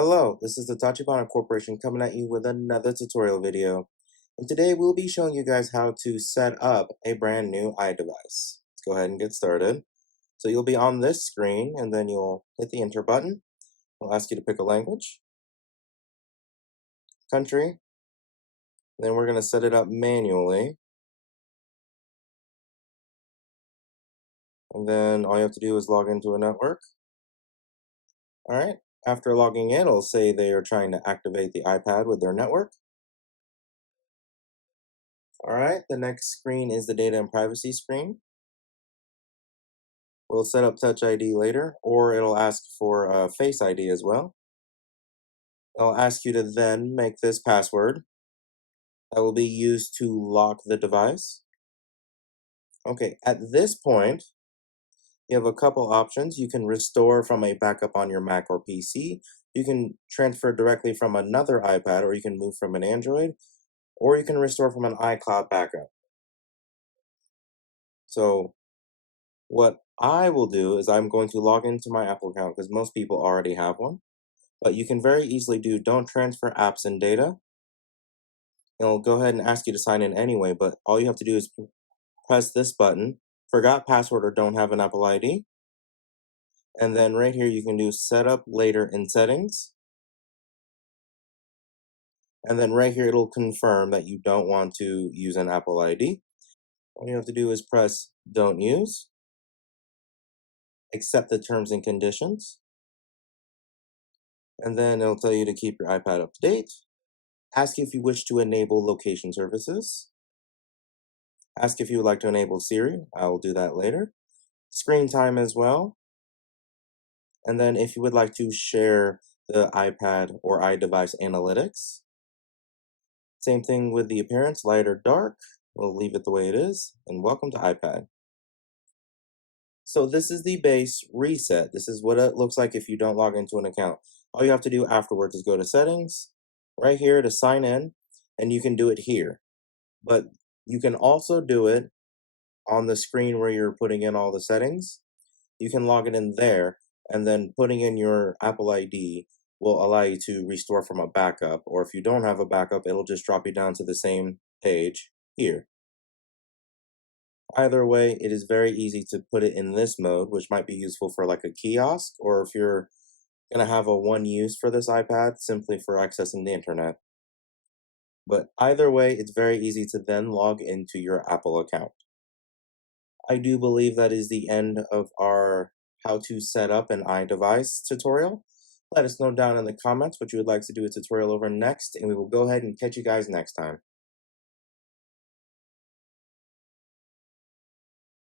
Hello, this is the Tachibana Corporation coming at you with another tutorial video. And today we'll be showing you guys how to set up a brand new iDevice. Let's go ahead and get started. So you'll be on this screen and then you'll hit the enter button. It'll ask you to pick a language, country, then we're going to set it up manually. And then all you have to do is log into a network. All right, after logging in, it'll say they are trying to activate the iPad with their network. All right, the next screen is the data and privacy screen. We'll set up Touch ID later, or it'll ask for Face ID as well. It'll ask you to then make this password that will be used to lock the device. Okay, at this point, you have a couple options. You can restore from a backup on your Mac or PC. You can transfer directly from another iPad, or you can move from an Android, or you can restore from an iCloud backup. So what I will do is I'm going to log into my Apple account because most people already have one. But you can very easily do don't transfer apps and data. It'll go ahead and ask you to sign in anyway, but all you have to do is press this button, forgot password or don't have an Apple ID. And then right here you can do setup later in settings. And then right here it'll confirm that you don't want to use an Apple ID. All you have to do is press don't use, accept the terms and conditions. And then it'll tell you to keep your iPad up to date. Ask you if you wish to enable location services. Ask if you would like to enable Siri. I will do that later. Screen time as well. And then if you would like to share the iPad or iDevice analytics. Same thing with the appearance, light or dark. We'll leave it the way it is. And welcome to iPad. So this is the base reset. This is what it looks like if you don't log into an account. All you have to do afterwards is go to settings, right here to sign in, and you can do it here. But you can also do it on the screen where you're putting in all the settings. You can log it in there, and then putting in your Apple ID will allow you to restore from a backup, or if you don't have a backup, it'll just drop you down to the same page here. Either way, it is very easy to put it in this mode, which might be useful for like a kiosk, or if you're going to have a one use for this iPad, simply for accessing the internet. But either way, it's very easy to then log into your Apple account. I do believe that is the end of our how to set up an iDevice tutorial. Let us know down in the comments what you would like to do a tutorial over next, and we will go ahead and catch you guys next time.